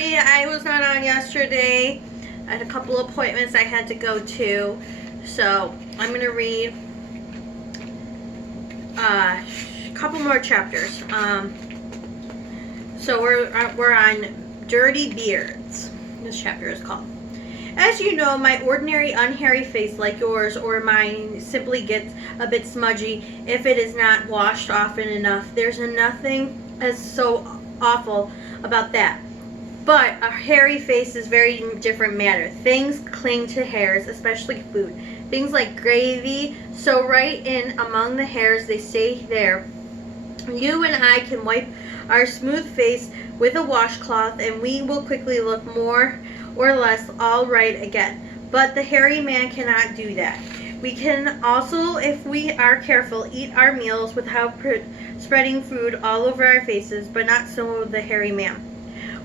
sorry I was not on yesterday. I had a couple appointments I had to go to. So I'm going to read a couple more chapters. So we're on Dirty Beards. This chapter is called. As you know, my ordinary unhairy face like yours or mine simply gets a bit smudgy if it is not washed often enough. There's nothing as so awful about that. But a hairy face is very different matter. Things cling to hairs, especially food. Things like gravy, so right in among the hairs they stay there. You and I can wipe our smooth face with a washcloth and we will quickly look more or less all right again. But the hairy man cannot do that. We can also, if we are careful, eat our meals without spreading food all over our faces, but not so the hairy man.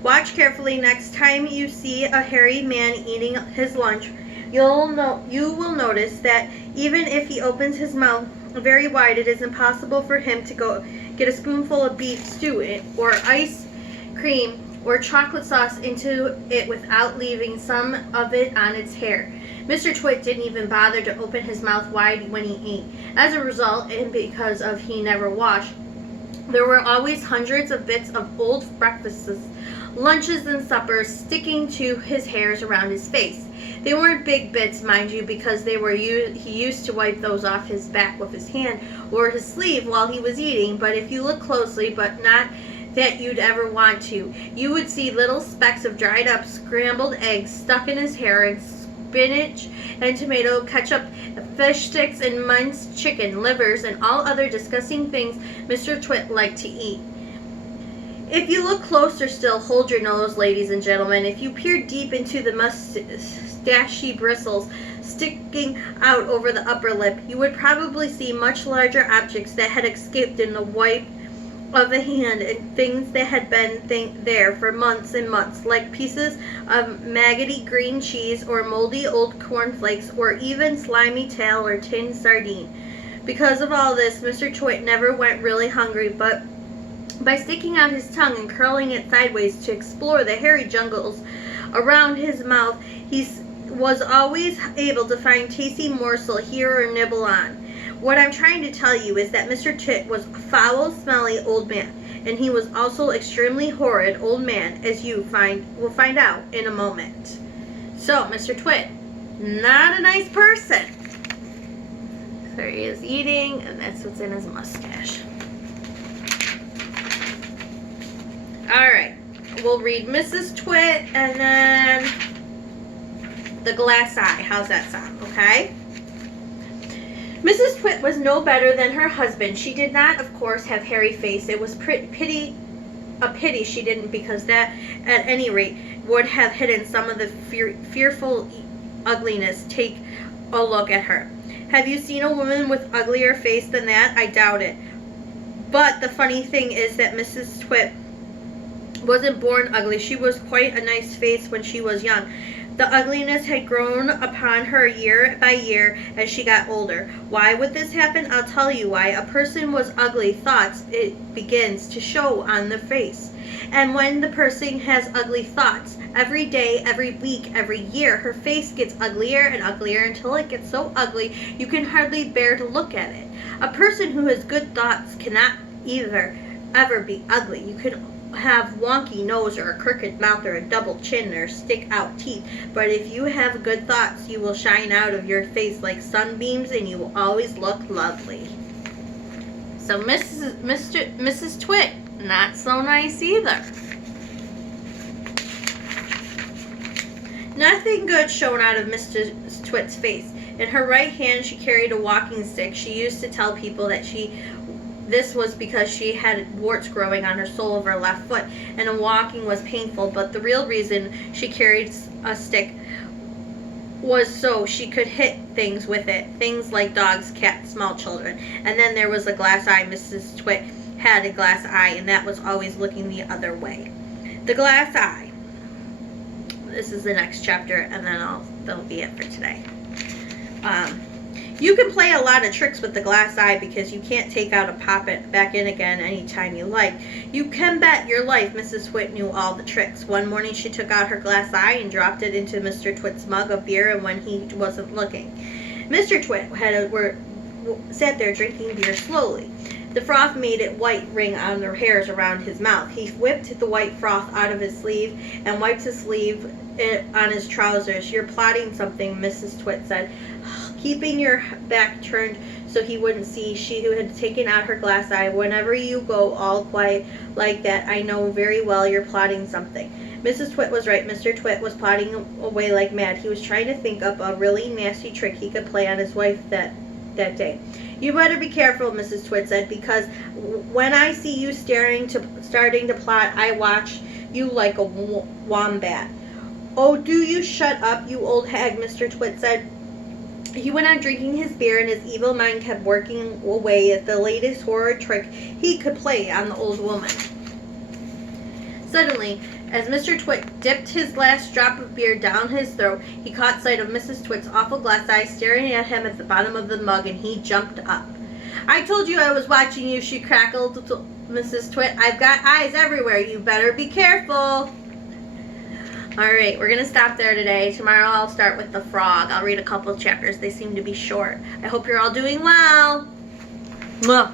Watch carefully next time you see a hairy man eating his lunch. You will notice that even if he opens his mouth very wide, it is impossible for him to go get a spoonful of beef stew or ice cream or chocolate sauce into it without leaving some of it on its hair. Mr. Twit didn't even bother to open his mouth wide when he ate. As a result, and because of he never washed, there were always hundreds of bits of old breakfasts, lunches, and suppers sticking to his hairs around his face. They weren't big bits, mind you, because he used to wipe those off his back with his hand or his sleeve while he was eating, but if you look closely, but not that you'd ever want to, you would see little specks of dried up scrambled eggs stuck in his hair, and spinach and tomato ketchup, fish sticks and minced chicken livers, and all other disgusting things Mr. Twit liked to eat. If you look closer still, hold your nose, ladies and gentlemen. If you peer deep into the mustachy bristles sticking out over the upper lip, you would probably see much larger objects that had escaped in the wipe of a hand, and things that had been there for months and months, like pieces of maggoty green cheese or moldy old cornflakes or even slimy tail or tinned sardine. Because of all this, Mr. Twit never went really hungry, but by sticking out his tongue and curling it sideways to explore the hairy jungles around his mouth, he was always able to find tasty morsel here or nibble on. What I'm trying to tell you is that Mr. Twit was a foul, smelly old man, and he was also extremely horrid old man, as you will find out in a moment. So, Mr. Twit, not a nice person. So he is eating, and that's what's in his mustache. Alright, we'll read Mrs. Twit and then the glass eye. How's that sound, okay? Mrs. Twit was no better than her husband. She did not, of course, have hairy face. It was a pity she didn't, because that, at any rate, would have hidden some of the fearful ugliness. Take a look at her. Have you seen a woman with uglier face than that? I doubt it. But the funny thing is that Mrs. Twit wasn't born ugly. She was quite a nice face when she was young. The ugliness had grown upon her year by year as she got older. Why would this happen? I'll tell you why. A person was ugly thoughts, it begins to show on the face. And when the person has ugly thoughts, every day, every week, every year, her face gets uglier and uglier until it gets so ugly you can hardly bear to look at it. A person who has good thoughts cannot ever be ugly. You could have wonky nose or a crooked mouth or a double chin or stick out teeth, but if you have good thoughts, you will shine out of your face like sunbeams and you will always look lovely. So Mrs. Twit, not so nice either. Nothing good shone out of Mrs. Twit's face. In her right hand she carried a walking stick. She used to tell people that this was because she had warts growing on her sole of her left foot, and walking was painful, but the real reason she carried a stick was so she could hit things with it, things like dogs, cats, small children. And then there was a glass eye. Mrs. Twit had a glass eye, and that was always looking the other way. The glass eye. This is the next chapter, and then that'll be it for today. You can play a lot of tricks with the glass eye because you can't take out and pop it back in again anytime you like. You can bet your life Mrs. Twit knew all the tricks. One morning she took out her glass eye and dropped it into Mr. Twit's mug of beer, and when he wasn't looking, Mr. Twit sat there drinking beer slowly. The froth made it white ring on the hairs around his mouth. He whipped the white froth out of his sleeve and wiped his sleeve on his trousers. "You're plotting something," Mrs. Twit said, keeping your back turned so he wouldn't see. She had taken out her glass eye. "Whenever you go all quiet like that, I know very well you're plotting something." Mrs. Twit was right. Mr. Twit was plotting away like mad. He was trying to think up a really nasty trick he could play on his wife that day. "You better be careful," Mrs. Twit said, "because when I see you starting to plot, I watch you like a wombat." "Oh, do you shut up, you old hag," Mr. Twit said. He went on drinking his beer, and his evil mind kept working away at the latest horrid trick he could play on the old woman. Suddenly, as Mr. Twit dipped his last drop of beer down his throat, he caught sight of Mrs. Twit's awful glass eye staring at him at the bottom of the mug, and he jumped up. "I told you I was watching you," she crackled, Mrs. Twit. "I've got eyes everywhere. You better be careful." Alright, we're going to stop there today. Tomorrow I'll start with the frog. I'll read a couple of chapters. They seem to be short. I hope you're all doing well. Mwah.